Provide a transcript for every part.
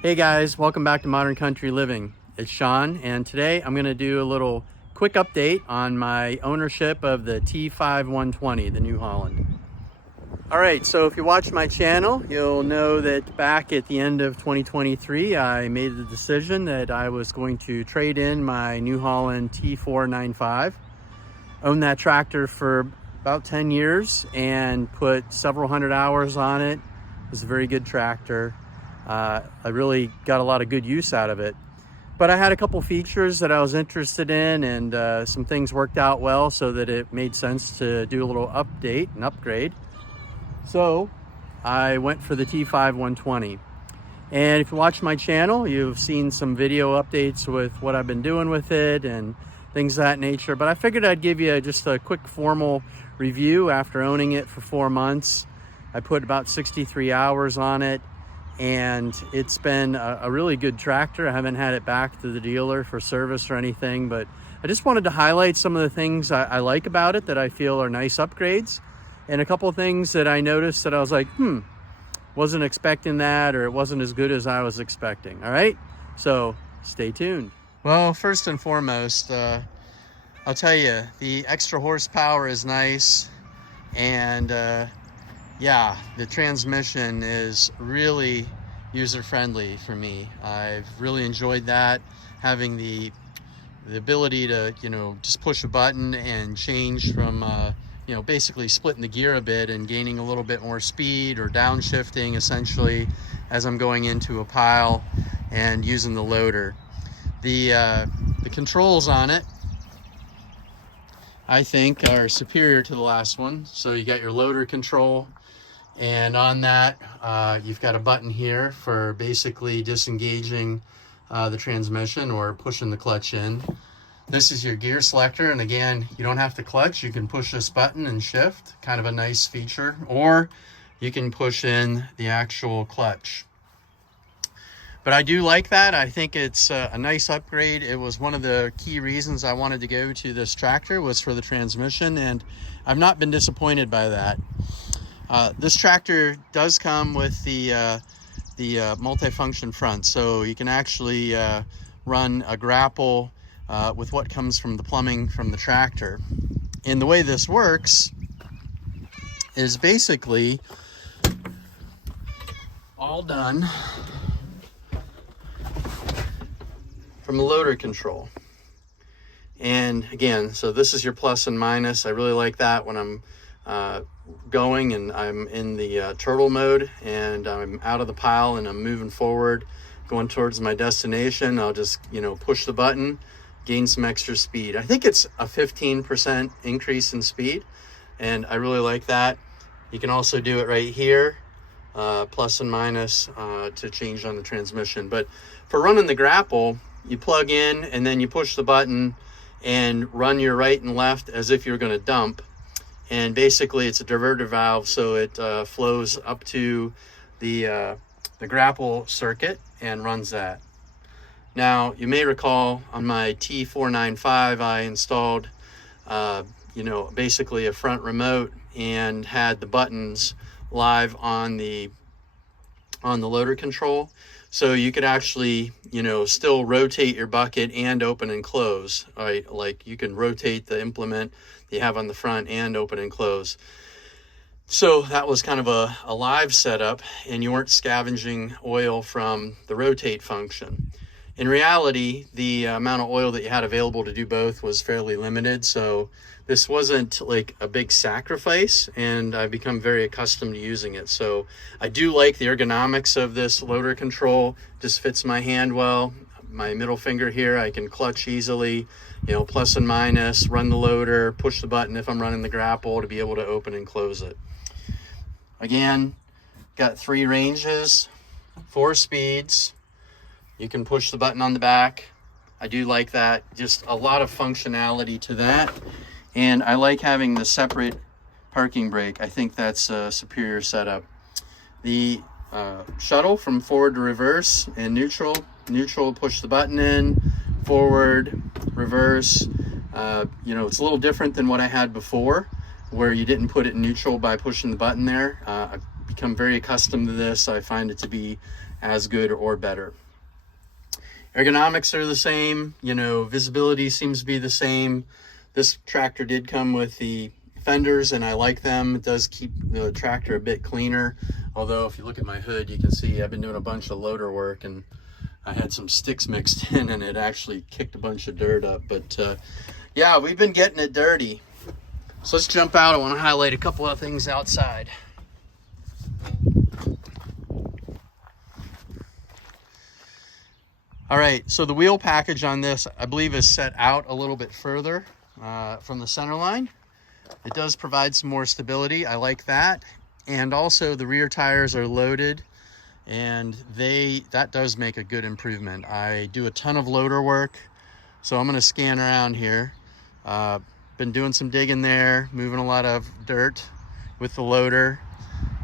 Hey guys, welcome back to Modern Country Living. It's Sean, and today I'm going to do a little quick update on my ownership of the T5.120, the New Holland. All right, so if you watch my channel, you'll know that back at the end of 2023, I made the decision that I was going to trade in my New Holland T495. Owned that tractor for about 10 years and put several hundred hours on it. It was a very good tractor. I really got a lot of good use out of it. But I had a couple features that I was interested in, and some things worked out well so that it made sense to do a little update and upgrade. So I went for the T5.120. And if you watch my channel, you've seen some video updates with what I've been doing with it and things of that nature. But I figured I'd give you just a quick formal review after owning it for 4 months. I put about 63 hours on it. And it's been a really good tractor. I haven't had it back to the dealer for service or anything, but I just wanted to highlight some of the things I like about it that I feel are nice upgrades, and a couple of things that I noticed that I was like, wasn't expecting that, or it wasn't as good as I was expecting. All right, so stay tuned. Well, first and foremost, I'll tell you, the extra horsepower is nice, and yeah, the transmission is really user-friendly for me. I've really enjoyed that, having the ability to, just push a button and change from, basically splitting the gear a bit and gaining a little bit more speed, or downshifting essentially as I'm going into a pile and using the loader. The controls on it, I think, are superior to the last one. So you got your loader control, and on that you've got a button here for basically disengaging the transmission or pushing the clutch in. This is your gear selector, and again, you don't have to clutch. You can push this button and shift, kind of a nice feature, or you can push in the actual clutch. But I do like that. I think it's a nice upgrade. It was one of the key reasons I wanted to go to this tractor, was for the transmission, and I've not been disappointed by that. This tractor does come with the multifunction front, so you can actually run a grapple with what comes from the plumbing from the tractor. And the way this works is basically all done from the loader control. And again, so this is your plus and minus. I really like that when I'm going and I'm in the turtle mode and I'm out of the pile and I'm moving forward, going towards my destination. I'll just, push the button, gain some extra speed. I think it's a 15% increase in speed, and I really like that. You can also do it right here, plus and minus, to change on the transmission. But for running the grapple, you plug in and then you push the button and run your right and left as if you're going to dump. And basically it's a diverter valve, so it flows up to the grapple circuit and runs that. Now, you may recall on my T495, I installed, basically a front remote and had the buttons live on the loader control. So you could actually, still rotate your bucket and open and close, right? Like you can rotate the implement you have on the front and open and close. So that was kind of a live setup, and you weren't scavenging oil from the rotate function. In reality, the amount of oil that you had available to do both was fairly limited, so this wasn't like a big sacrifice, and I've become very accustomed to using it. So I do like the ergonomics of this loader control. Just fits my hand well. My middle finger here, I can clutch easily, plus and minus, run the loader, push the button if I'm running the grapple to be able to open and close it. Again, got 3 ranges, 4 speeds. You can push the button on the back. I do like that. Just a lot of functionality to that. And I like having the separate parking brake. I think that's a superior setup. The shuttle from forward to reverse and neutral. Neutral, push the button in, forward, reverse. It's a little different than what I had before, where you didn't put it in neutral by pushing the button there. become very accustomed to this. I find it to be as good or better. Ergonomics are the same, you know, visibility seems to be the same. This tractor did come with the fenders and I like them. It does keep the tractor a bit cleaner. Although if you look at my hood, you can see I've been doing a bunch of loader work and I had some sticks mixed in and it actually kicked a bunch of dirt up. But yeah, we've been getting it dirty. So let's jump out. I want to highlight a couple of things outside. All right, so the wheel package on this, I believe, is set out a little bit further from the center line. It does provide some more stability. I like that. And also the rear tires are loaded and that does make a good improvement. I do a ton of loader work, so I'm gonna scan around here. Been doing some digging there, moving a lot of dirt with the loader.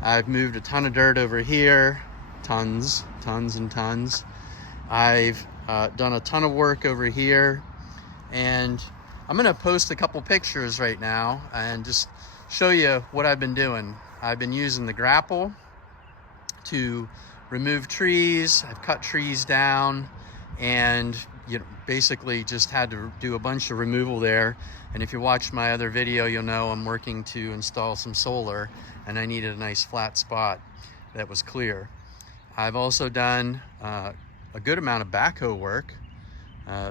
I've moved a ton of dirt over here, tons and tons. I've done a ton of work over here, and I'm gonna post a couple pictures right now and just show you what I've been doing. I've been using the Grapple to remove trees. I've cut trees down and basically just had to do a bunch of removal there. And if you watch my other video, you'll know I'm working to install some solar and I needed a nice flat spot that was clear. I've also done a good amount of backhoe work.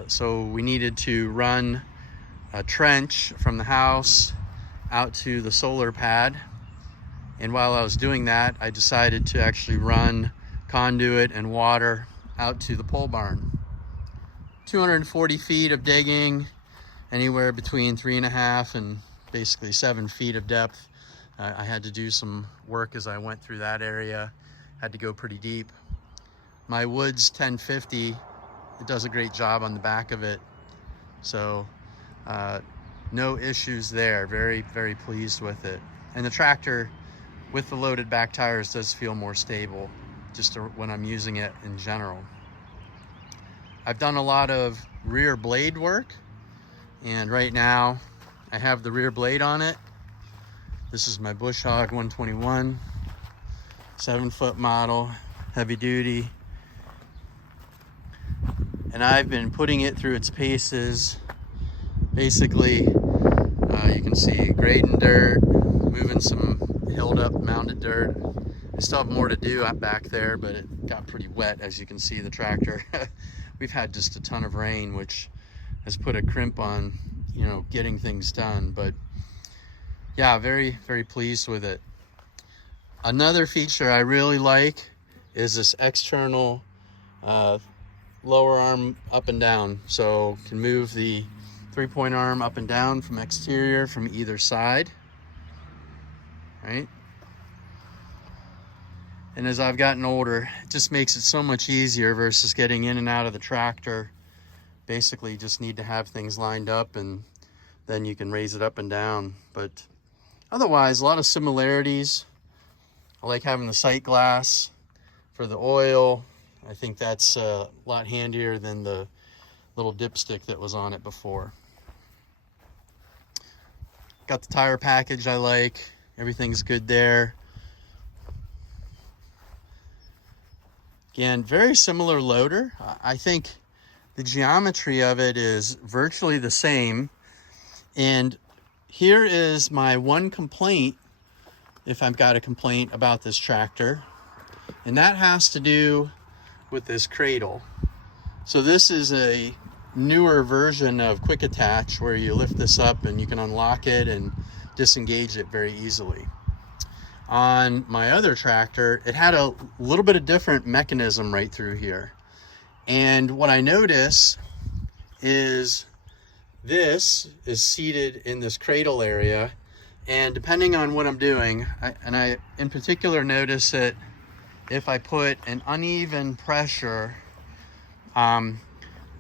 So we needed to run a trench from the house out to the solar pad. And while I was doing that, I decided to actually run conduit and water out to the pole barn. 240 feet of digging, anywhere between 3.5 and basically 7 feet of depth. I had to do some work as I went through that area. Had to go pretty deep. My Woods 1050, it does a great job on the back of it. So no issues there. Very, very pleased with it. And the tractor with the loaded back tires does feel more stable just when I'm using it in general. I've done a lot of rear blade work, and right now I have the rear blade on it. This is my Bush Hog 121, 7-foot model, heavy duty. And I've been putting it through its paces. Basically, you can see grading dirt, moving some held up mounted dirt. I still have more to do back there, but it got pretty wet, as you can see the tractor. We've had just a ton of rain, which has put a crimp on, getting things done. But yeah, very, very pleased with it. Another feature I really like is this external lower arm up and down. So can move the 3-point arm up and down from exterior from either side, right? And as I've gotten older, it just makes it so much easier versus getting in and out of the tractor. Basically just need to have things lined up and then you can raise it up and down. But otherwise, a lot of similarities. I like having the sight glass for the oil. I think that's a lot handier than the little dipstick that was on it before. Got the tire package I like. Everything's good there. Again, very similar loader. I think the geometry of it is virtually the same. And here is my one complaint, if I've got a complaint about this tractor. And that has to do with this cradle. So this is a newer version of Quick Attach where you lift this up and you can unlock it and disengage it very easily. On my other tractor, it had a little bit of different mechanism right through here. And what I notice is this is seated in this cradle area. And depending on what I'm doing, I in particular notice it if I put an uneven pressure on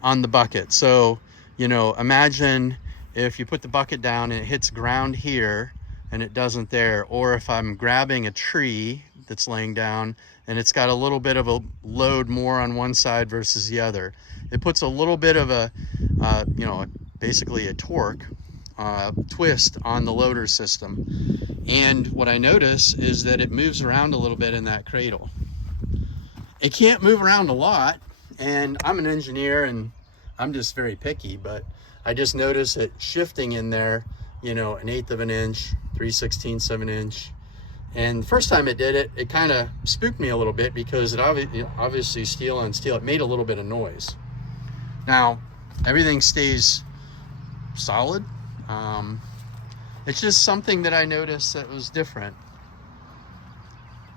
the bucket. So, imagine if you put the bucket down and it hits ground here and it doesn't there, or if I'm grabbing a tree that's laying down and it's got a little bit of a load more on one side versus the other. It puts a little bit of a, basically a torque twist on the loader system. And what I notice is that it moves around a little bit in that cradle. It can't move around a lot, and I'm an engineer and I'm just very picky, but I just notice it shifting in there, you know, 1/8 of an inch, 3/16 of an inch. And the first time it did it, it kind of spooked me a little bit because it obviously steel on steel, it made a little bit of noise. Now, everything stays solid. It's just something that I noticed that was different.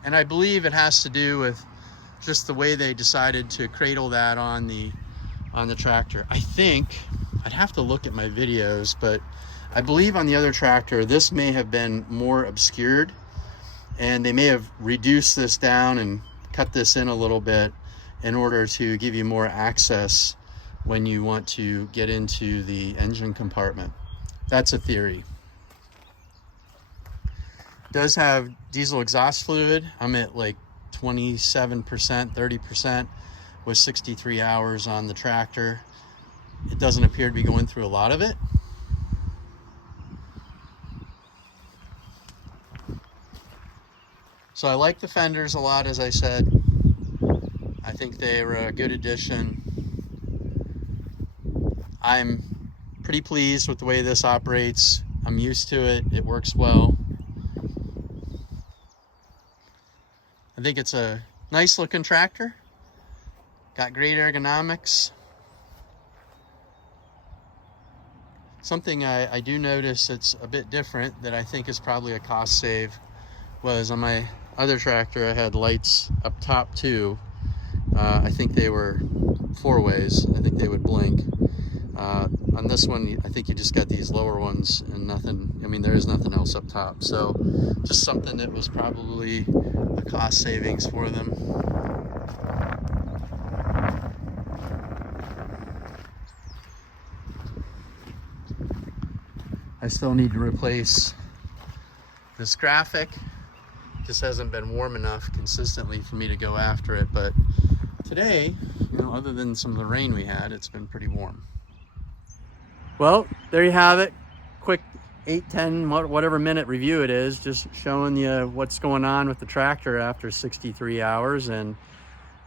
And I believe it has to do with just the way they decided to cradle that on the tractor. I think, I'd have to look at my videos, but I believe on the other tractor, this may have been more obscured, and they may have reduced this down and cut this in a little bit in order to give you more access when you want to get into the engine compartment. That's a theory. It does have diesel exhaust fluid. I'm at like 27%, 30% with 63 hours on the tractor. It doesn't appear to be going through a lot of it. So I like the fenders a lot, as I said. I think they're a good addition. I'm pretty pleased with the way this operates. I'm used to it. It works well. I think it's a nice looking tractor. Got great ergonomics. Something I do notice that's a bit different that I think is probably a cost save was on my other tractor I had lights up top too. I think they were 4-ways. I think they would blink. On this one, I think you just got these lower ones and nothing. I mean, there is nothing else up top. So just something that was probably a cost savings for them. I still need to replace this graphic. Just hasn't been warm enough consistently for me to go after it. But today, you know, other than some of the rain we had, it's been pretty warm. Well, there you have it. Quick 8-10 whatever minute review it is, just showing you what's going on with the tractor after 63 hours. And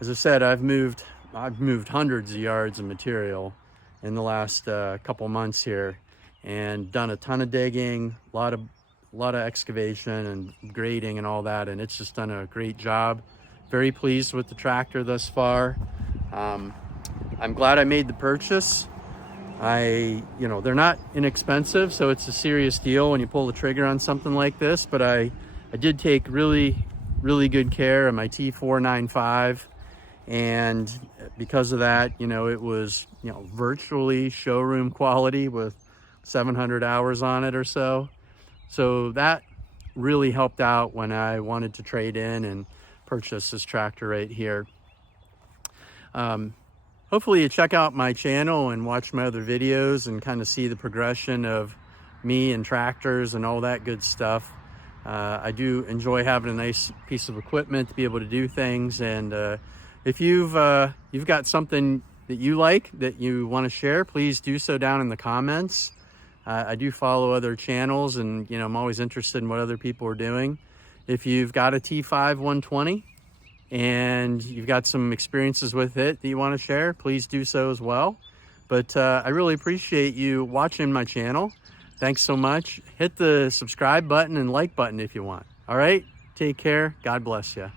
as I said, I've moved hundreds of yards of material in the last couple months here, and done a ton of digging, a lot of excavation and grading and all that, and it's just done a great job. Very pleased with the tractor thus far. I'm glad I made the purchase. You know, they're not inexpensive, so it's a serious deal when you pull the trigger on something like this, but I did take really good care of my T495, and because of that, you know, it was, you know, virtually showroom quality with 700 hours on it or so. So that really helped out when I wanted to trade in and purchase this tractor right here. Hopefully you check out my channel and watch my other videos and kind of see the progression of me and tractors and all that good stuff. I do enjoy having a nice piece of equipment to be able to do things. And if you've got something that you like, that you want to share, please do so down in the comments. I do follow other channels, and you know, I'm always interested in what other people are doing. If you've got a T5.120 and you've got some experiences with it that you want to share, please do so as well. But I really appreciate you watching my channel. Thanks so much. Hit the subscribe button and like button if you want. All right, take care. God bless you.